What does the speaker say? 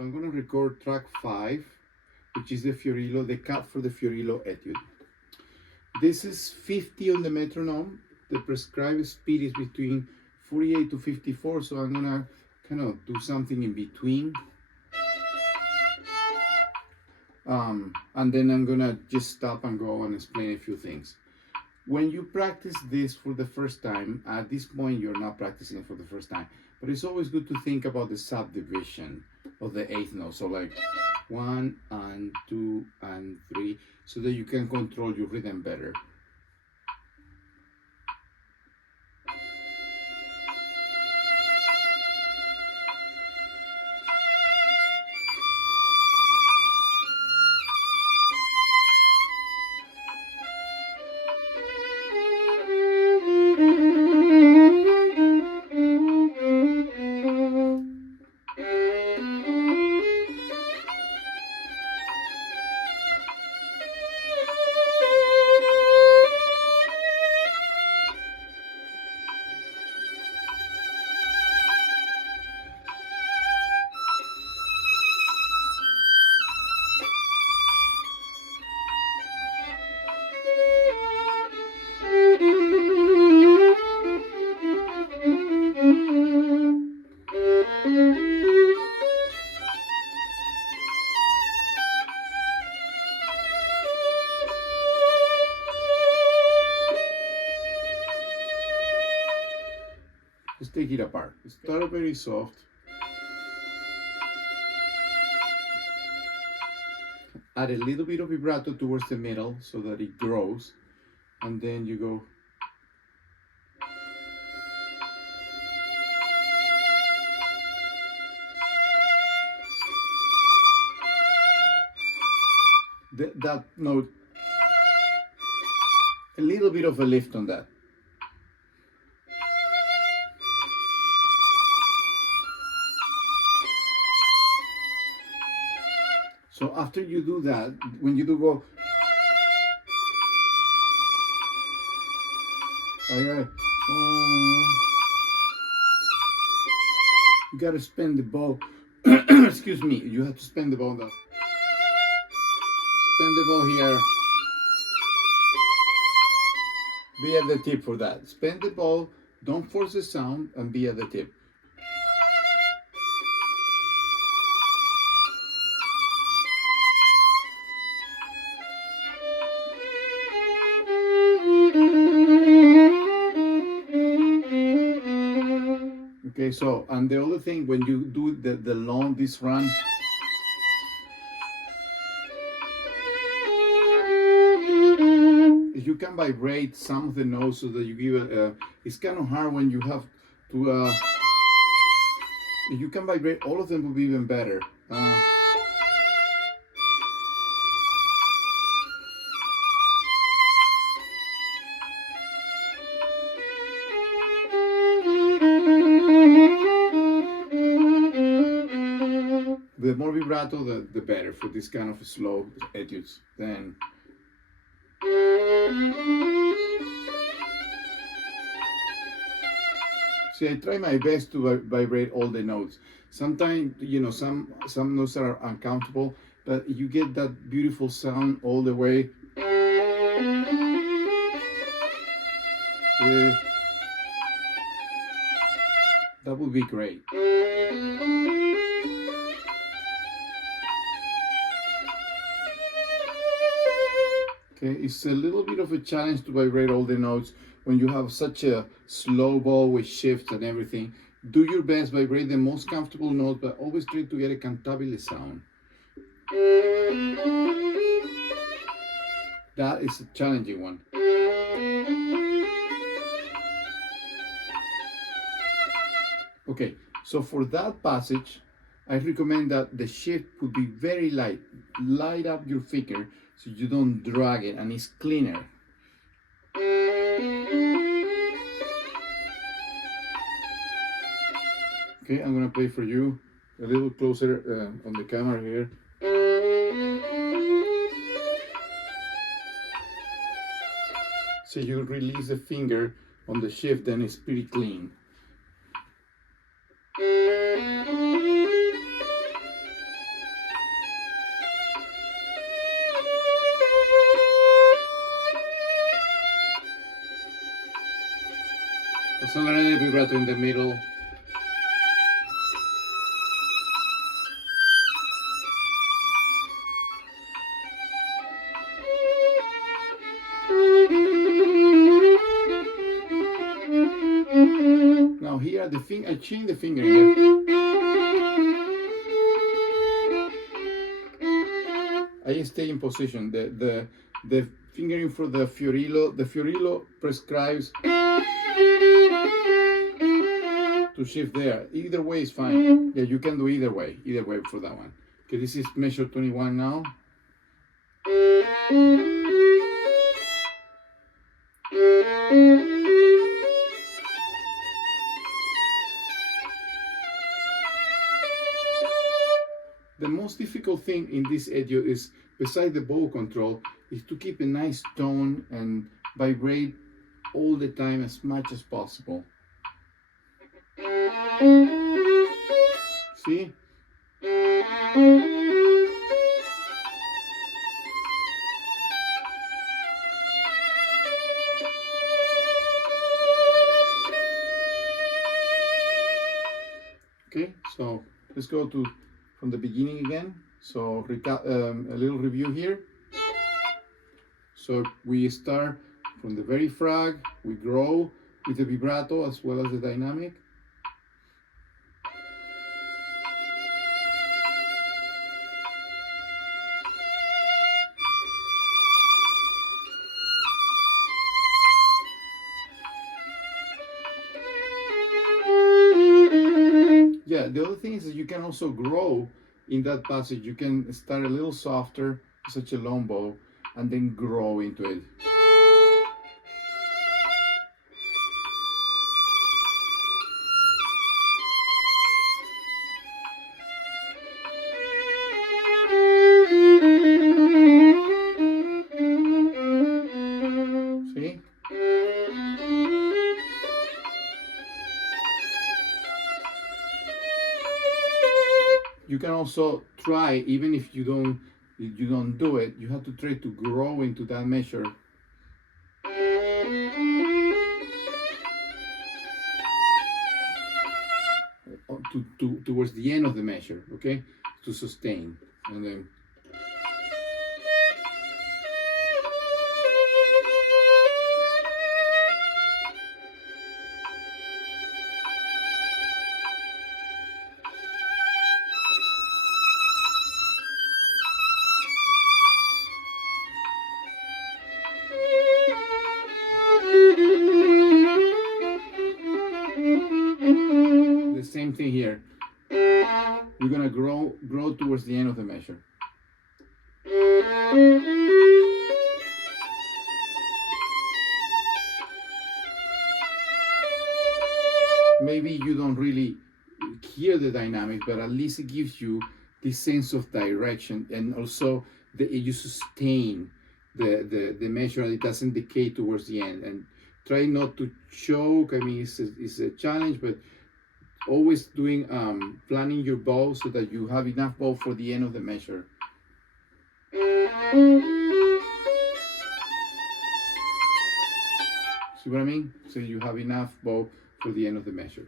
So I'm going to record track 5, which is the Fiorillo, the cut for the Fiorillo etude. This is 50 on the metronome. The prescribed speed is between 48 to 54, so I'm going to kind of do something in between. And then I'm going to just stop and go and explain a few things. When you practice this for the first time, at this point you're not practicing it for the first time, but it's always good to think about the subdivision of the eighth note. So like 1 and 2 and 3, so that you can control your rhythm better. Let's take it apart. Start very soft. Add a little bit of vibrato towards the middle so that it grows, and then you go. That note, a little bit of a lift on that. So after you do that, when you do go, you gotta spin the bow. Excuse me, you have to spin the bow down. Spin the bow here. Be at the tip for that. Spin the bow, don't force the sound, and be at the tip. Okay, so, and the other thing, when you do the long, this run, you can vibrate some of the notes so that you give it, it's kind of hard when you have to, if you can vibrate all of them, will be even better. The more vibrato, the better for this kind of slow etudes. Then see, I try my best to vibrate all the notes. Sometimes, you know, some notes are uncountable, but you get that beautiful sound all the way. That would be great. Okay, it's a little bit of a challenge to vibrate all the notes when you have such a slow bow with shifts and everything. Do your best, vibrate the most comfortable note, but always try to get a cantabile sound. That is a challenging one. Okay, so for that passage, I recommend that the shift would be very light. Light up your finger so you don't drag it, and it's cleaner. Okay, I'm gonna play for you a little closer on the camera here. So you release the finger on the shift, then it's pretty clean. little vibrato in the middle. Now here the I change the finger here. I stay in position. The fingering for the Fiorillo prescribes to shift there. Either way is fine. Yeah, you can do either way for that one. Okay, this is measure 21 now. The most difficult thing in this edio is, besides the bow control, is to keep a nice tone and vibrate all the time as much as possible. See? Okay, so let's go to from the beginning again. So a little review here. So we start from the very frag, we grow with the vibrato as well as the dynamic. Yeah, the other thing is that you can also grow in that passage. You can start a little softer, such a long bow, and then grow into it. See? You can also try, even if you don't do it, you have to try to grow into that measure. Towards the end of the measure, okay? To sustain. And then the same thing here. You're gonna grow towards the end of the measure. Maybe you don't really hear the dynamic, but at least it gives you this sense of direction, and also you sustain the measure, and it doesn't decay towards the end. And try not to choke. I mean, it's a challenge, but always doing planning your bow so that you have enough bow for the end of the measure. See what I mean? So you have enough bow for the end of the measure.